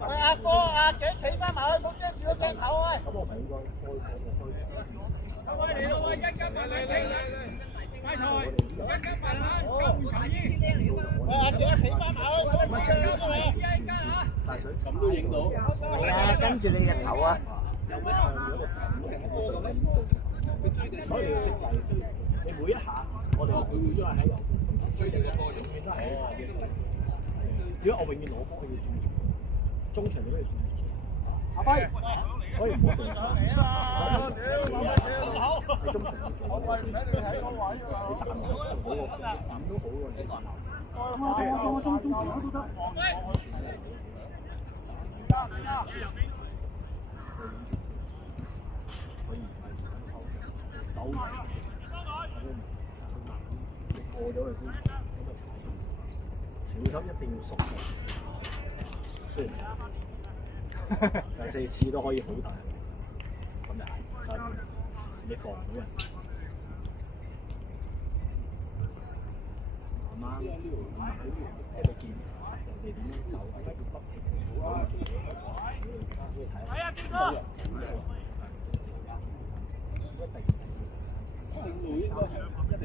阿哥阿景企翻埋去，唔好遮住個鏡頭喂。咁我咪應該開。喂嚟咯喂，一斤萬嚟快財，一斤萬啦，金唔長衣。喂阿景企翻埋去，唔好遮住你。一斤嚇，咁都影到。係啊，跟住你嘅頭啊！所以你要識計，你每一下我哋佢會都係喺右邊，追住個波永遠都係喺右邊。如果我永遠攞波要轉中場你都要轉阿輝，所以唔好淨係中場要轉，你彈好個點都好喎，我中場都得。走，過咗去先，小心一定要熟。雖然第四次都可以好大，咁就係你防唔到人。慢慢即係你見人哋點樣走，要不停好睇下。正路應該係一定。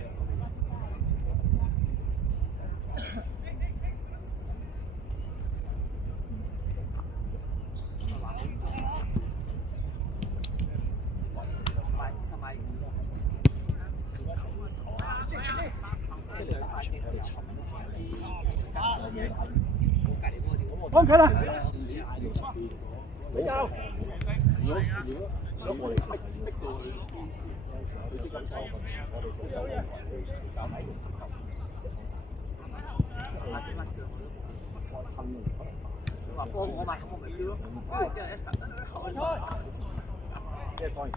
安佢啦！比較。如果想我哋逼到佢，你識咁湊個詞，我哋做有嘢搞底用球。你話波我買我咪要咯，即係一頭即係當然。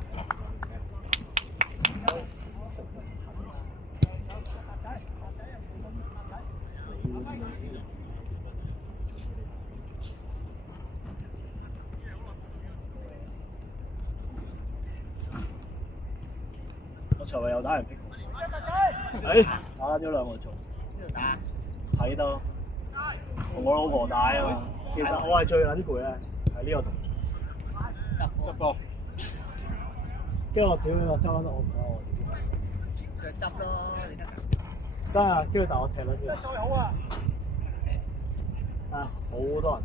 我尋日又打人屁股，打咗2個鐘。邊度打？睇到，同我老婆打啊嘛。其實我係最撚攰咧，係呢個動作。執波。跟住我屌你個周得我唔得我。腳執咯，你得㗎。得啊，跟住但我踢撚住。好啊！啊，好多人。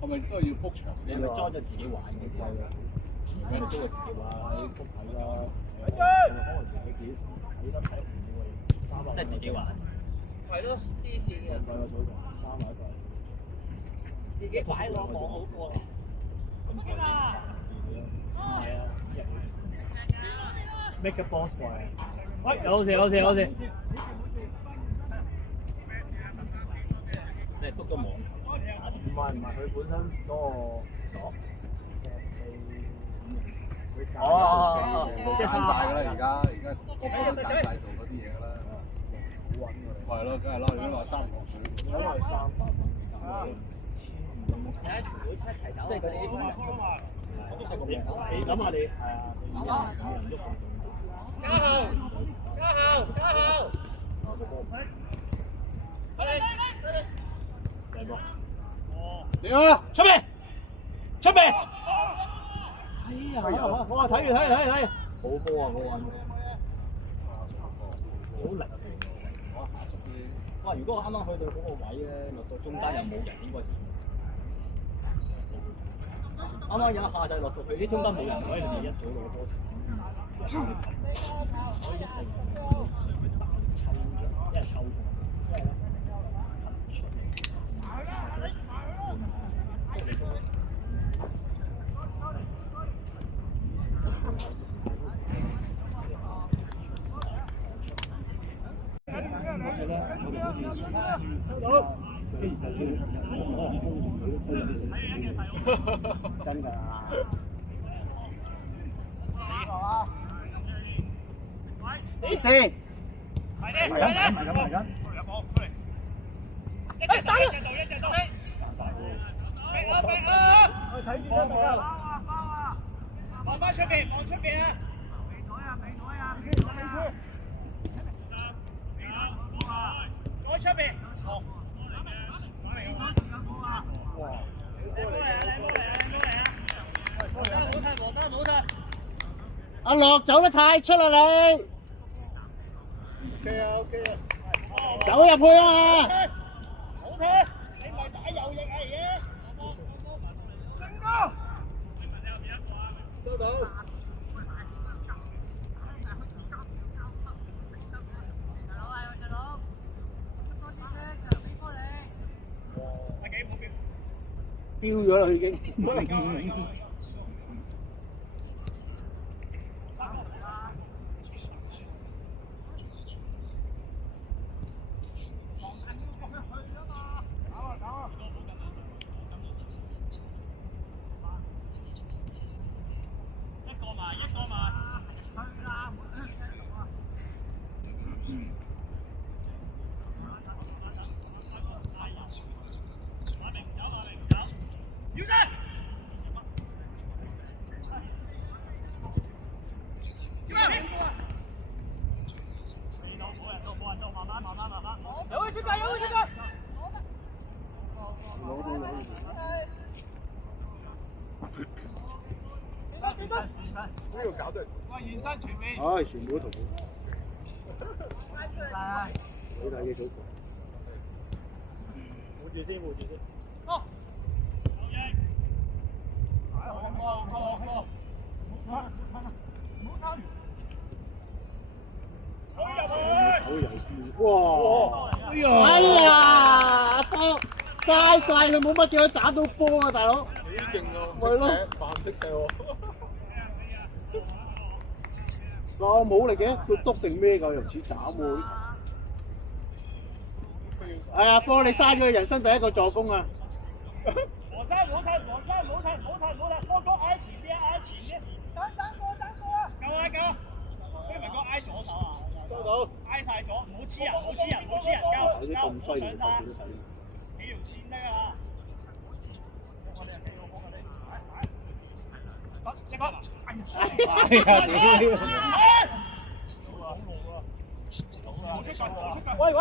係咪都係要 book 場？你係咪裝咗自己玩嘅？係啊，你都係自己玩，book 睇啦。可能佢自己睇得睇唔到嘅，即係自己玩。係咯，黐線嘅。個組就3埋一齊。自己擺落網好過。唔係啊 ，make a boss 位。喂，有事。你係 book 咗網球？唔係，佢本身嗰個鎖即係慳晒㗎啦！而家個個都揀晒做嗰啲嘢㗎啦。好揾㗎。係咯，梗係啦！如果話3堂水，因為300蚊。有一條會一齊走。即係嗰啲人工啊！你諗下你係啊，你人喐動。加後！點啊？出邊！哎呀！我話睇，好波啊！好玩，好力啊！哇！如果我啱啱去到嗰個位咧，落到中間又冇人，應該點？啱啱有一下就落到去，啲中間冇人，所以佢哋一早攞波前。所以一定抽中，真㗎。你先。係緊。一隻到。睇住啦，望翻出邊啊！再出邊。阿樂走得太出啦你。OK 啊 OK 啊。走入去啊嘛。好踢，你咪打右翼啊而家。收到。飆咗啦佢已經。呢度搞得，喂，現身全面。唉，全部都同步。好大嘅組。護住先，護住先。哦。哇！哎呀，阿科齋晒佢冇乜叫佢斬到波啊，大佬。幾勁啊！係咯，扮識踢喎。我冇力嘅，佢篤定咩㗎？又似斬喎。係啊，科你嘥咗佢人生第一個助攻啊！黃生唔好睇，黃生唔好睇，唔好睇，唔好睇，科哥挨前啲，挨前啲。等過啊！夠啊夠！飛明哥挨左手啊！收到。挨晒咗，唔好黐人，唔好黐人，唔好黐人，夠啲咁犀利嘅分都使。幾條線得啊！即刻！喂喂！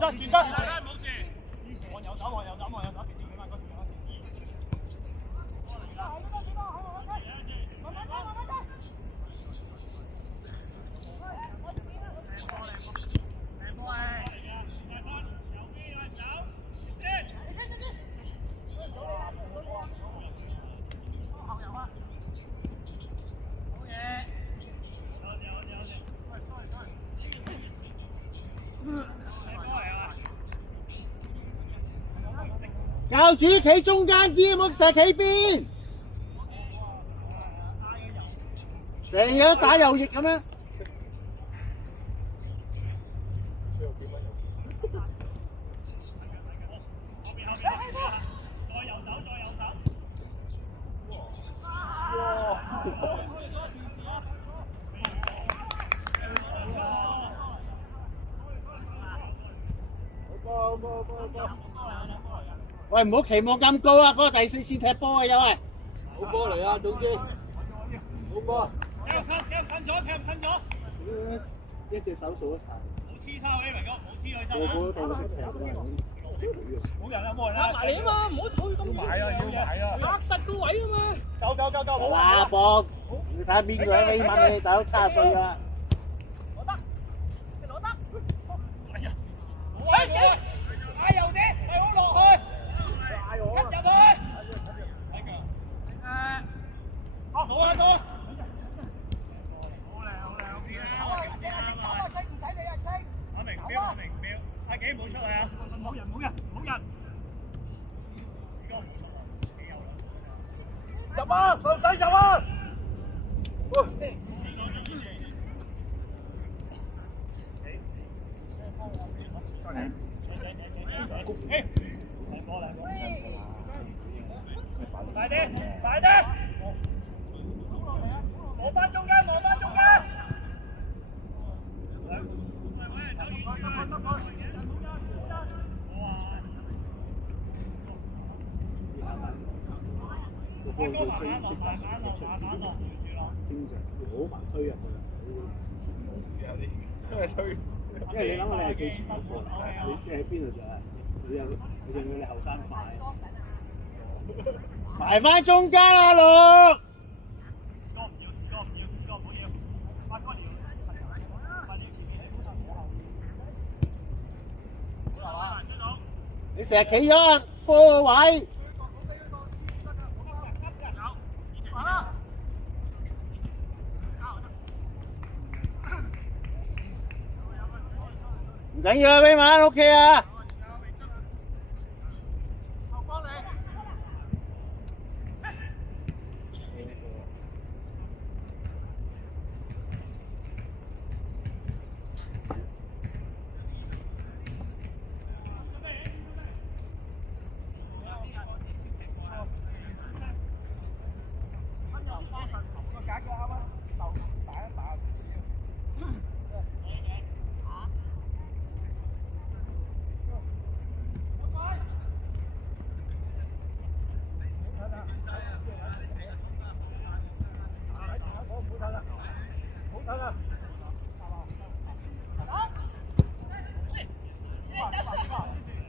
轉身！冇事。往右走，往右走，往右走，直接去翻嗰條。教主企中間啲，唔好成日企邊。成日都打右翼咁樣。喂，唔好期望咁高啊！嗰個第四線踢波啊，有啊！好波嚟啊，總之。好波。近咗。一隻手數得齊。冇黐衫嗰啲明哥，冇黐佢衫。個個都當佢識踢㗎嘛。冇人啊，冇人啊！埋嚟啊嘛，唔好退咁遠。要埋啊！壓實個位啊嘛。夠。好啦，博，你睇下邊個喺尾問你，大佬70歲啊！攞得。哎呀！喂，嗌右啲，細佬落去。入去。冇啊，多。阿明標，阿幾唔好出嚟啊！冇人。入啊！上仔入啊！快啲！攞返中間！個波要推出。出嚟，正常攞埋推入去。試下先，因為推。因為你諗下，你係最前嗰個，你喺邊度做啊？你就要你後生快。埋翻中間啊，六！你成日企咗貨位。唔緊要啊，威文 OK 啊。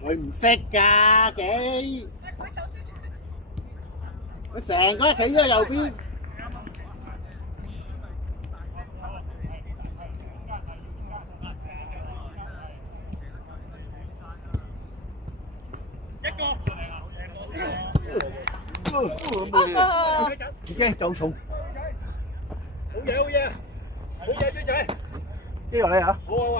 佢唔識㗎幾，佢成個企咗右邊。已經夠重。好嘢好嘢，好嘢豬仔。呢個你嚇？好好啊。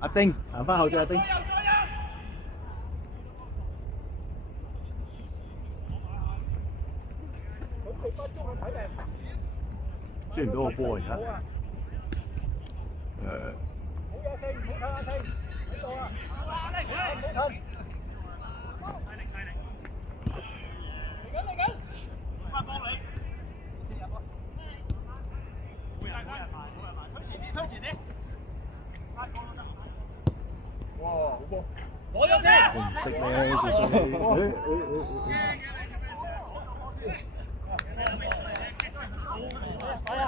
阿丁行翻後咗，阿丁。追唔到個波而家。好嘢，四唔好睇阿四，喺度啊！唔好褪。嚟緊，翻幫你。推前啲。哇，好波！攞咗先。我唔識咧，條數。係啊！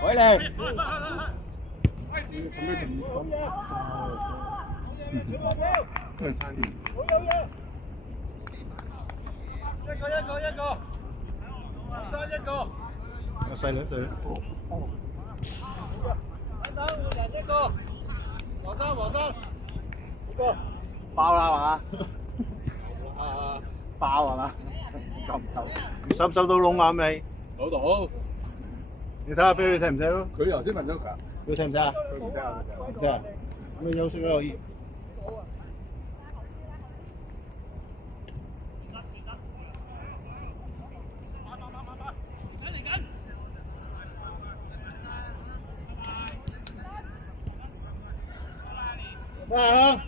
回嚟。都係差啲。一個，生一個。個細女。等換人一個。黃生。一個。爆啦係啊！爆係嘛？夠唔夠？你收唔收到窿啊？未？收到。你睇下俾佢睇唔睇咯？佢頭先問咗㗎。佢睇唔睇啊？佢唔聽啊！唔聽啊？咁你休息啦可以。啊！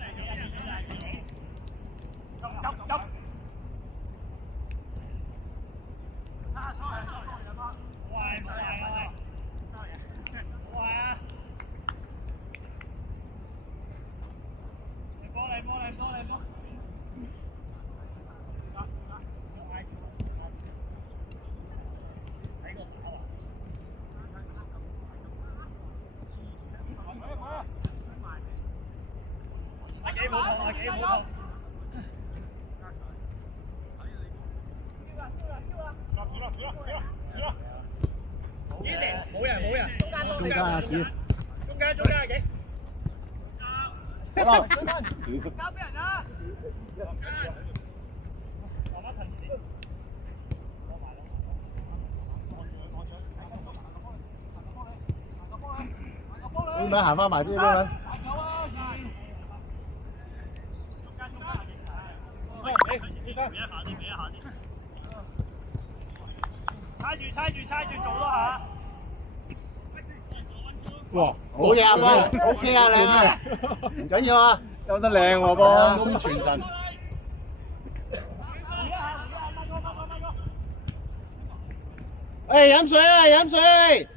冇人，中間啊，鼠。中間係幾？好啦，呢邊行翻埋啲呢邊。猜住做咯嚇！哇，好嘢啊波 ，OK 啊你啊，唔緊要啊，有得靚喎波，咁傳神。誒飲水啊飲水！